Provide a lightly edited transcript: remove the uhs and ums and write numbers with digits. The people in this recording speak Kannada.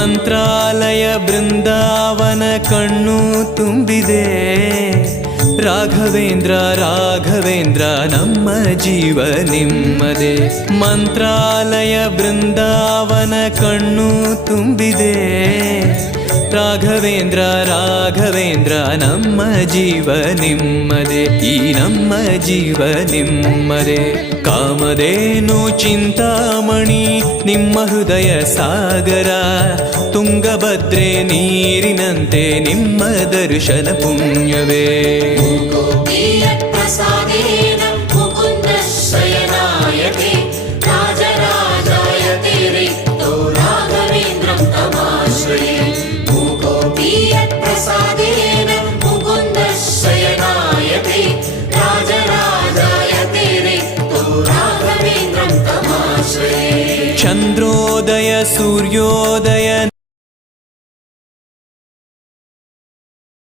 ಮಂತ್ರಾಲಯ ಬೃಂದಾವನ ಕಣ್ಣು ತುಂಬಿದೆ. ರಾಘವೇಂದ್ರ ರಾಘವೇಂದ್ರ ನಮ್ಮ ಜೀವ ನಿಮ್ಮದೇ. ಮಂತ್ರಾಲಯ ಬೃಂದಾವನ ಕಣ್ಣು ತುಂಬಿದೆ. ರಾಘವೇಂದ್ರ ರಾಘವೇಂದ್ರ ನಮ್ಮ ಜೀವ ನಿಮ್ಮದೇ. ಈ ನಮ್ಮ ಜೀವ ನಿಮ್ಮದೇ. ಕಾಮಧೇನು ಚಿಂತಾಮಣಿ ನಿಮ್ಮ ಹೃದಯ ಸಾಗರ. ತುಂಗಭದ್ರೆ ನೀರಿನಂತೆ ನಿಮ್ಮ ದರ್ಶನ ಪುಣ್ಯವೇ. ಚಂದ್ರೋದಯ ಸೂರ್ಯೋದಯ